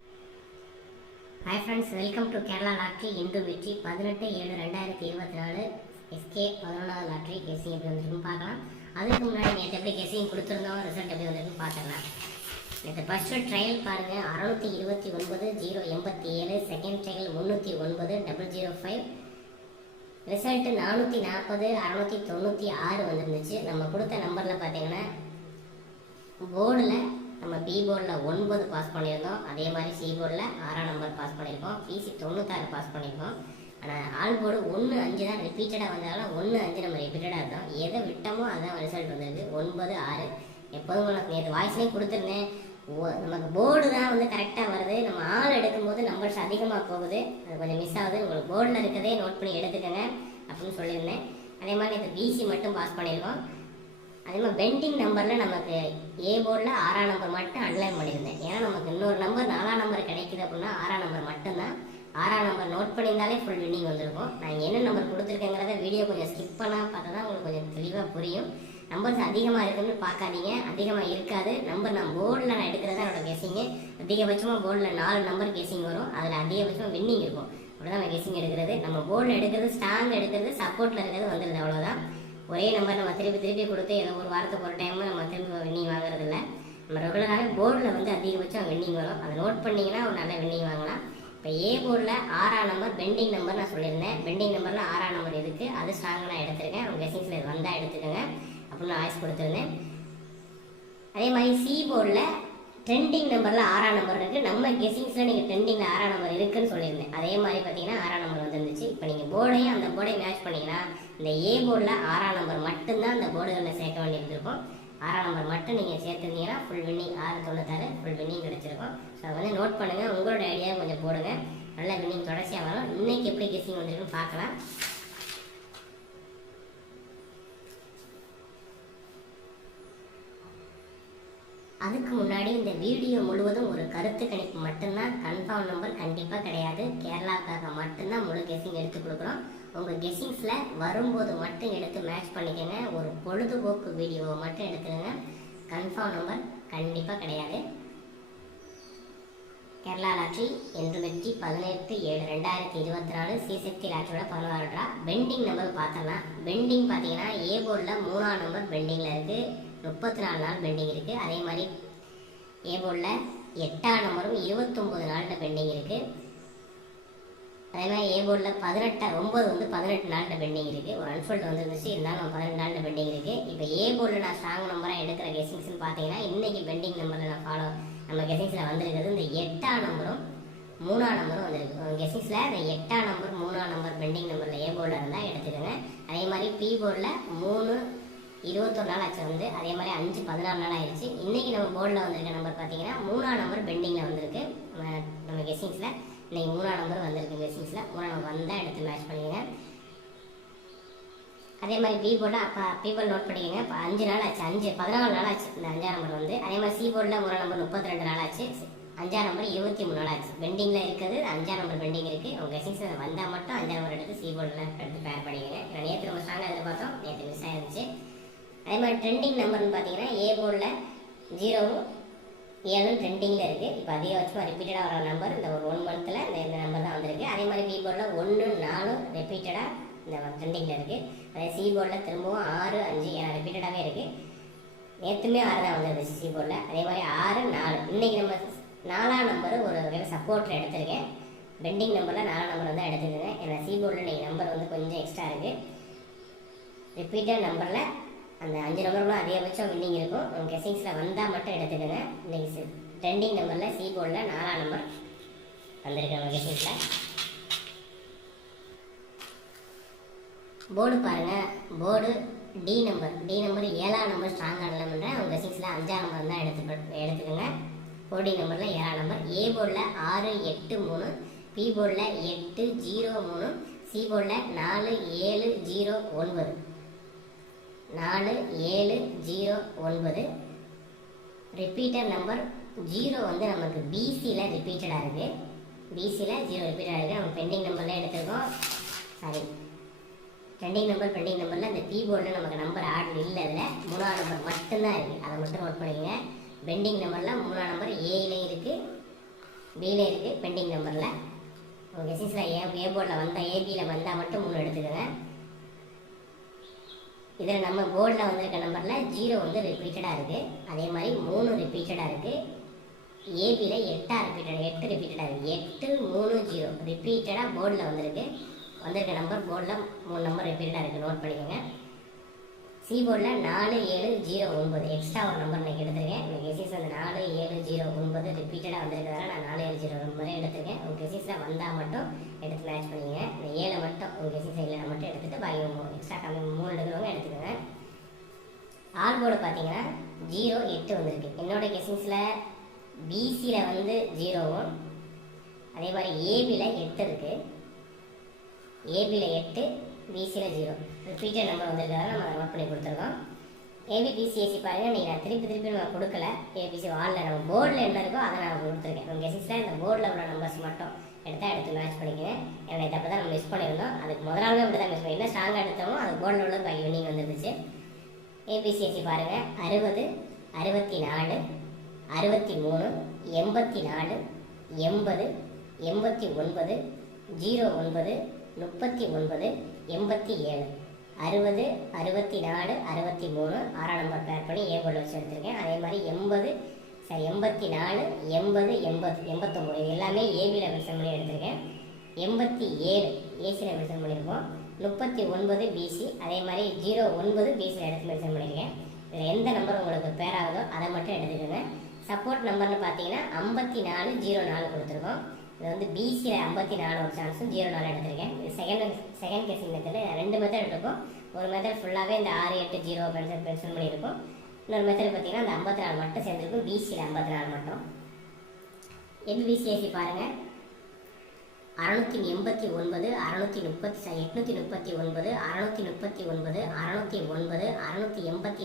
Hi friends, welcome to Kerala Lottery இன்று வெற்றி 18/7/2024 SK 11வது lottery guessing எப்படி வந்துருக்குன்னு பார்க்கலாம். அதுக்கு முன்னாடி நேற்று எப்படி கெஸிங் கொடுத்துருந்தோம், ரிசல்ட் எப்படி வந்துருக்குன்னு பார்த்துக்கலாம். நேற்று ஃபஸ்ட்டு ட்ரையல் பாருங்கள் 629 087, செகண்ட் ட்ரையல் 309 005, ரிசல்ட்டு 440 696 வந்துருந்துச்சு. நம்ம கொடுத்த நம்பரில் பார்த்தீங்கன்னா போர்டில் நம்ம பி போர்டில் 9 பாஸ் பண்ணியிருந்தோம், அதே மாதிரி சி போர்டில் 6ஆம் நம்பர் பாஸ் பண்ணியிருக்கோம், பிசி 96 பாஸ் பண்ணியிருக்கோம். ஆனால் ஆல் போர்டு 1-5 தான் ரிப்பீட்டடாக வந்தாலும் 1-5 நம்ம ரிப்பீட்டடாக இருந்தோம். எதை விட்டோமோ அதுதான் ரிசல்ட் வந்திருக்கு 9-6. எப்போதும் உனக்கு நேற்று வாய்ஸ்லேயும் கொடுத்துருந்தேன், நமக்கு போர்டு தான் வந்து கரெக்டாக வருது, நம்ம ஆள் எடுக்கும்போது நம்பர்ஸ் அதிகமாக போகுது, அது கொஞ்சம் மிஸ் ஆகுது, உங்களுக்கு போர்டில் இருக்கிறதே நோட் பண்ணி எடுத்துக்கோங்க அப்படின்னு சொல்லியிருந்தேன். அதே மாதிரி நேற்று பிசி மட்டும் பாஸ் பண்ணியிருக்கோம். அதே மாதிரி பெண்டிங் நம்பரில் நமக்கு ஏ போர்டில் 6ஆம் நம்பர் மட்டும் அன்லைன் பண்ணியிருந்தேன். ஏன்னா நமக்கு இன்னொரு நம்பர் 4ஆம் நம்பர் கிடைக்குது அப்படின்னா 6ஆம் நம்பர் மட்டும்தான். 6ஆம் நம்பர் நோட் பண்ணியிருந்தாலே ஃபுல் வின்னிங் வந்திருக்கும். நான் என்ன நம்பர் கொடுத்துருக்கேங்கிறத வீடியோ கொஞ்சம் ஸ்கிப் பண்ணால் பார்த்தா தான் உங்களுக்கு கொஞ்சம் தெளிவாக புரியும். நம்பர்ஸ் அதிகமாக இருக்குன்னு பார்க்காதீங்க, அதிகமாக இருக்காது. நம்பர் நான் போர்டில் நான் எடுக்கிறதா என்னோட கெஸிங்கு. அதிகபட்சமாக போர்டில் 4 நம்பர் கெஸிங் வரும், அதில் அதிகபட்சமாக வின்னிங் இருக்கும். அப்படி தான் நான் கெஸிங் எடுக்கிறது. நம்ம போர்டில் எடுக்கிறது, ஸ்ட்ராங் எடுக்கிறது, சப்போர்ட்டில் இருக்கிறது வந்துடுது, அவ்வளோதான். ஒரே நம்பர் நம்ம திருப்பி கொடுத்து ஏதோ ஒரு வாரத்துக்கு ஒரு டைம் நம்ம திருப்பி வின்னிங் வாங்குறது இல்லை. நம்ம ரெகுலராகவே போர்டில் வந்து அதிகபட்சம் வின்னிங் வரும். அதை நோட் பண்ணிங்கன்னா ஒரு நல்ல வின்னிங் வாங்கலாம். இப்போ ஏ போர்டில் 6ஆம் நம்பர் பெண்டிங் நம்பர் நான் சொல்லியிருந்தேன். பெண்டிங் நம்பரில் 6ஆம் நம்பர் இருக்குது, அது ஸ்ட்ராங்காக நான் எடுத்திருக்கேன். அவங்க கெஸிங்ஸில் இது வந்தால் எடுத்துக்கோங்க அப்படின்னு நான் வாய்ஸ் கொடுத்துருந்தேன். அதே மாதிரி சி போர்டில் ட்ரெண்டிங் நம்பரில் 6ஆம் நம்பர் இருக்குது. நம்ம கெஸிங்ஸில் நீங்கள் ட்ரெண்டிங்கில் 6ஆம் நம்பர் இருக்குதுன்னு சொல்லியிருந்தேன். அதே மாதிரி பார்த்தீங்கன்னா 6ஆம் நம்பர் வந்துருந்துச்சு. இப்போ நீங்கள் போர்டையும் அந்த போர்டையும் மேட்ச் பண்ணிங்கன்னா இந்த ஏ போர்டில் 6ஆம் நம்பர் மட்டும்தான் அந்த போர்டுகளில் சேர்க்க வேண்டியிருந்திருக்கும். 6ஆம் நம்பர் மட்டும் நீங்கள் சேர்த்துருந்தீங்கன்னா ஃபுல் வின்னிங் 696 ஃபுல் வின்னிங் கிடச்சிருக்கும். ஸோ அதை வந்து நோட் பண்ணுங்கள், உங்களோட ஐடியா கொஞ்சம் போடுங்க, நல்ல வின்னிங் தொடர்ச்சியாக வரும். இன்றைக்கி எப்படி கெஸிங் வந்துருக்குன்னு பார்க்கலாம். அதுக்கு முன்னாடி இந்த வீடியோ முழுவதும் ஒரு கருத்து கணிப்பு மட்டும்தான், கன்ஃபார்ம் நம்பர் கண்டிப்பாக கிடையாது. கேரளாவுக்காக மட்டும்தான் முழு கெஸிங் எடுத்து கொடுக்குறோம். உங்கள் கெஸிங்ஸில் வரும்போது மட்டும் எடுத்து மேட்ச் பண்ணிக்கோங்க. ஒரு பொழுதுபோக்கு வீடியோவை மட்டும் எடுத்துக்கோங்க. கன்ஃபார்ம் நம்பர் கண்டிப்பாக கிடையாது. கேரளா லாட்ரி என்று வெற்றி 18/7/2024 சிசக்தி லாட்ரியோட 16 ட்ரா. பெண்டிங் நம்பர் பார்த்தலாம். பெண்டிங் பார்த்தீங்கன்னா ஏ போர்டில் 3ஆம் நம்பர் பெண்டிங்கில் இருக்குது, 34 நாள் பெண்டிங் இருக்குது. அதே மாதிரி ஏ போர்டில் 8ஆம் நம்பரும் 29 நாளில் பெண்டிங் இருக்குது. அதே மாதிரி ஏ போர்டில் 9 வந்து 18 நாளில் பெண்டிங் இருக்குது. ஒரு அன்ஃபோல்ட் வந்துருந்துச்சு, இருந்தாலும் 18 நாளில் பெண்டிங் இருக்குது. இப்போ ஏ போர்டில் நான் ஸ்ட்ராங் நம்பராக எடுக்கிற கெஸிங்ஸ்னு பார்த்தீங்கன்னா இன்றைக்கி பெண்டிங் நம்பரில் நான் நம்ம கெஸிங்ஸில் வந்திருக்கிறது இந்த 8ஆம் நம்பரும் 3ஆம் நம்பரும் வந்திருக்கு. கெஸிங்ஸில் இந்த 8ஆம் நம்பர் 3ஆம் நம்பர் பெண்டிங் நம்பரில் ஏ போர்டில் இருந்தால் எடுத்துக்கோங்க. அதே மாதிரி பி போர்டில் 3-21 நாள் ஆச்சு வந்து, அதே மாதிரி 5-14 நாள் ஆயிடுச்சு. இன்றைக்கி நம்ம போர்டில் வந்திருக்க நம்பர் பார்த்தீங்கன்னா 3ஆம் நம்பர் பெண்டிங்கில் வந்திருக்கு. நம்ம கெஸிங்ஸில் இன்றைக்கி 3ஆம் நம்பர் வந்திருக்கு. கெஸிங்ஸில் 3ஆம் நம்பர் வந்தால் எடுத்து மேட்ச் பண்ணிக்கோங்க. அதே மாதிரி பி போர்டில் அப்போ பி போர்டு நோட் பண்ணிக்கோங்க. இப்போ 5 நாள் ஆச்சு, 14 நாள் ஆச்சு இந்த 5ஆம் நம்பர் வந்து. அதே மாதிரி சி போர்டில் 3ஆம் நம்பர் 32 நாள் ஆச்சு, 5ஆம் நம்பர் 23 நாள் ஆச்சு. பெண்டிங்கில் இருக்குது 5ஆம் நம்பர் பெண்டிங் இருக்குது. உங்கள் கெஸிங்ஸில் வந்தால் மட்டும் 5ஆம் நம்பர் எடுத்து சி போர்டில் எடுத்து பேர் பண்ணிக்கோங்க. நான் நேற்று ரொம்ப ஸ்ட்ராங்காக எதிர்பார்த்தோம், நேற்று மிஸ் ஆகிருந்துச்சு. அதே மாதிரி ட்ரெண்டிங் நம்பர்னு பார்த்தீங்கன்னா ஏ போர்டில் 0-7 ட்ரெண்டிங்கில் இருக்குது. இப்போ அதிகபட்சமாக ரிப்பீட்டடாக வர நம்பர் இந்த ஒரு 1 மந்த்தில் இந்த நம்பர் தான் வந்திருக்கு. அதே மாதிரி பி போர்டில் 1-4 ரிப்பீட்டடாக இந்த ட்ரெண்டிங்கில் இருக்குது. அதே சி போர்டில் திரும்பவும் 6-5 ஏன்னா ரிப்பீட்டடாகவே இருக்குது. நேற்றுமே 6 தான் வந்துருந்துச்சு சி போர்டில். அதே மாதிரி 6-4 இன்றைக்கி நம்ம 4ஆம் நம்பர் ஒரு வகையில் சப்போர்ட்டில் எடுத்திருக்கேன். பெண்டிங் நம்பரில் 4ஆம் நம்பர் வந்து எடுத்துருக்கேன். ஏன்னா சி போர்டில் இன்றைக்கி நம்பர் வந்து கொஞ்சம் எக்ஸ்ட்ரா இருக்குது. ரிப்பீட்டட் நம்பரில் அந்த 5 நம்பருக்குள்ள அதிகபட்சம் வின்னிங் இருக்கும். உங்கள் கெஸிங்ஸில் வந்தால் மட்டும் எடுத்துக்கோங்க. இன்றைக்கி ட்ரெண்டிங் நம்பரில் சி போர்டில் 4ஆம் நம்பர் வந்திருக்கு நம்ம கெஸிங்ஸில். போர்டு பாருங்கள், போர்டு டி நம்பர் 7ஆம் நம்பர் ஸ்ட்ராங் ஆடலாம் பண்ணுறேன். உங்கள் கெஸிங்ஸில் 5ஆம் நம்பர் தான் எடுத்துக்கோங்க. போர்டி நம்பரில் 7ஆம் நம்பர். ஏ போர்டில் 6-8-3, பி போர்டில் 8-0-3, சி போர்டில் 4-7-0-9, 4-7-0-9. ரிப்பீட்டர் நம்பர் 0 வந்து நமக்கு பிசியில் ரிப்பீட்டடாக இருக்குது. பிசியில் 0 ரிப்பீட்டடாக இருக்குது. நம்ம பெண்டிங் நம்பரில் எடுத்துருக்கோம். சாரி, பெண்டிங் நம்பரில் இந்த பி போர்டில் நமக்கு நம்பர் ஆர்டர் இல்லை. அதில் 3ஆம் நம்பர் மட்டும்தான் இருக்குது, அதை மட்டும் நோட் பண்ணிக்கோங்க. பெண்டிங் நம்பரில் 3ஆம் நம்பர் ஏலையும் இருக்குது, பியில் இருக்குது பெண்டிங் நம்பரில். உங்கள் கெஸிங்ஸில் ஏ போர்டில் வந்தால் ஏபியில் வந்தால் மட்டும் 3 எடுத்துக்கோங்க. இதில் நம்ம போர்டில் வந்திருக்க நம்பரில் 0 வந்து ரிப்பீட்டடாக இருக்குது. அதே மாதிரி 3 ரிப்பீட்டடாக இருக்குது. ஏபியில் 8 ரிப்பீட்டடாக இருக்குது. 8 3 0 ரிப்பீட்டடாக போர்டில் வந்திருக்க நம்பர் போர்டில் 3 நம்பர் ரிப்பீட்டடாக இருக்குது. நோட் பண்ணிக்கோங்க. சி போர்டில் 4 7 0 9 எக்ஸ்ட்ரா ஒரு நம்பர் நான் எடுத்துருக்கேன். உங்கள் கெஸிங்ஸ் அந்த 4 7 0 9 ரிப்பீட்டடாக வந்திருக்கிறதால நான் 4 7 0 நம்பரே எடுத்துருக்கேன். உங்கள் கெஸிங்ஸில் வந்தால் மட்டும் எடுத்து மேட்ச் பண்ணிக்கங்க. இந்த 7 மட்டும் உங்கள் கெஸிங்ஸ் இல்லைனா மட்டும் எடுத்துகிட்டு பாக்கி எக்ஸ்ட்ரா கம்மி 3 எடுக்கிறவங்க எடுத்துக்கோங்க. ஆல் போர்டு பார்த்தீங்கன்னா 0 8 வந்திருக்கு. என்னோட கெஸிங்ஸில் பிசியில் வந்து 0வும் அதே மாதிரி ஏபியில் 8 இருக்குது. ஏபியில் 8 பிசியில் 0 ரிப்பீட்டட் நம்பர் வந்திருக்காரு. நம்ம நோட் பண்ணி கொடுத்துருக்கோம். ஏபிபிசிஎஸ்சி பாருங்கள். நீங்கள் நான் திருப்பி நான் கொடுக்கல. ஏபிசி வாலில் நம்ம போர்டில் என்ன இருக்கோ அதை நான் கொடுத்துருக்கேன். உங்கள் கெஸிங்ஸில் இந்த போர்டில் உள்ள நம்பர்ஸ் மட்டும் எடுத்து மேட்ச் பண்ணிக்கிறேன். என்னோட தப்பு தான் நம்ம மிஸ் பண்ணியிருந்தோம். அதுக்கு முதலாளவே அப்படி தான் மிஸ் பண்ணி என்ன ஸ்ட்ராங்காக எடுத்தோமோ அது போர்டில் உள்ள பாக்கி வின்னிங் வந்துருந்துச்சு. ஏபிசிஎஸ்சி பாருங்கள். 60 64 63 84 80 89 09 39 87 60 64 63 6ஆம் நம்பர் பேர் பண்ணி ஏ போர்டில் வச்சு எடுத்திருக்கேன். அதே மாதிரி 84 80 89 இது எல்லாமே ஏபியில் மென்ஷன் பண்ணி எடுத்திருக்கேன். 87 ஏசியில் மென்ஷன் பண்ணியிருக்கோம். 39 பிசி அதே மாதிரி 09 பிசியில் எடுத்து மென்ஷன் பண்ணியிருக்கேன். இதில் எந்த நம்பர் உங்களுக்கு பேர் ஆகுதோ அதை மட்டும் எடுத்துக்கோங்க. சப்போர்ட் நம்பர்னு பார்த்தீங்கன்னா 54 04 கொடுத்துருக்கோம். இது வந்து பிசியில் 54 ஒரு சான்ஸும் 04 எடுத்திருக்கேன். இது செகண்ட் கெஸிங் மெத்தடு. 2 மெத்தட் எடுக்கும். ஒரு மெத்தட் ஃபுல்லாகவே இந்த 6 8 0 மென்ஷன் பண்ணியிருக்கோம். இன்னொரு மெத்தட் பார்த்தீங்கன்னா அந்த 54 மட்டும் சேர்ந்துருக்கும். பிசியில் 54 மட்டும். ஏபிபிசிஎஸ்சி பாருங்கள். 689 639 639 639 609 609 684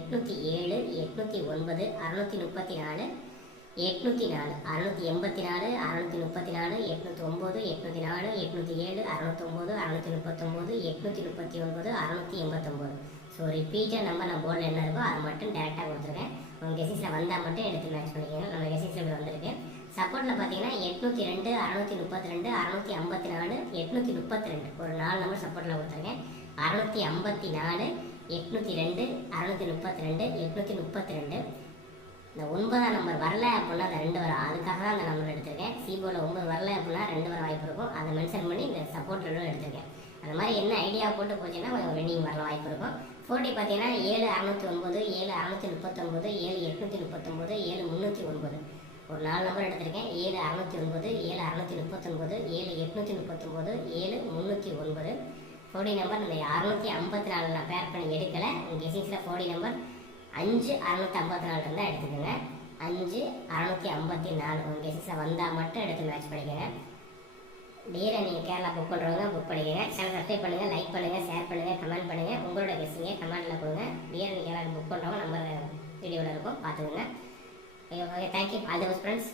807 809 634 804 684 634 809 804 807 609 639 839 689. ஸோ ரிப்பீட்டாக நம்பர் நான் போர்டில் என்ன இருக்கோ அதை மட்டும் டேரெக்டாக கொடுத்துருக்கேன். உங்கள் கெஸிங்ஸில் வந்தால் மட்டும் எடுத்து மேட்ச் பண்ணிக்கோங்க. நம்ம கெஸிங்ஸில் இப்படி வந்திருக்கு. சப்போர்ட்டில் பார்த்தீங்கன்னா 802 632 654 832 ஒரு 4 நம்பர் சப்போர்ட்டில் கொடுத்துருக்கேன். 654 802 632 832. இந்த 9ஆம் நம்பர் வரல அப்படின்னா அந்த 2 வரும். அதுக்காக தான் அந்த நம்பர் எடுத்திருக்கேன். சிபோர்டில் 9 வரல அப்படின்னா 2 வர வாய்ப்பு இருக்கும். அதை மென்ஷன் பண்ணி இந்த சப்போர்ட்டில் எடுத்திருக்கேன். அந்த மாதிரி என்ன ஐடியா போட்டு போச்சுன்னா கொஞ்சம் வின்னிங் வர வாய்ப்பு இருக்கும். 40 பார்த்தீங்கன்னா 7 609 7 639 7 839 7 309 ஒரு 4 நம்பர் எடுத்திருக்கேன். 7 609 7 639 7 839 7 309 40 நம்பர். இந்த 654 நான் பேர் பண்ணி எடுக்கலை. உங்கள் கெஸிங்ஸில் 40 நம்பர் 5 654 இருந்தால் எடுத்துக்கோங்க. 5 654 உங்கள் கெஸிங்ஸில் வந்தால் மட்டும் எடுத்து மேட்ச் பண்ணிக்கோங்க. டியரை நீங்கள் கேரளா புக் பண்ணுறவங்க புக் பண்ணிக்கோங்க. சேனல் சப்ஸ்கிரைப் பண்ணுங்கள், லைக் பண்ணுங்கள், ஷேர் பண்ணுங்கள், கமெண்ட் பண்ணுங்கள். உங்களோட கெஸிங்கை கமெண்ட்டில் கொடுங்க. டியரை நீங்கள் கேரளா புக் பண்ணுறவங்க நம்ம வீடியோவில் இருக்கும் பார்த்துக்கோங்க. Okay, thank you. All the best friends.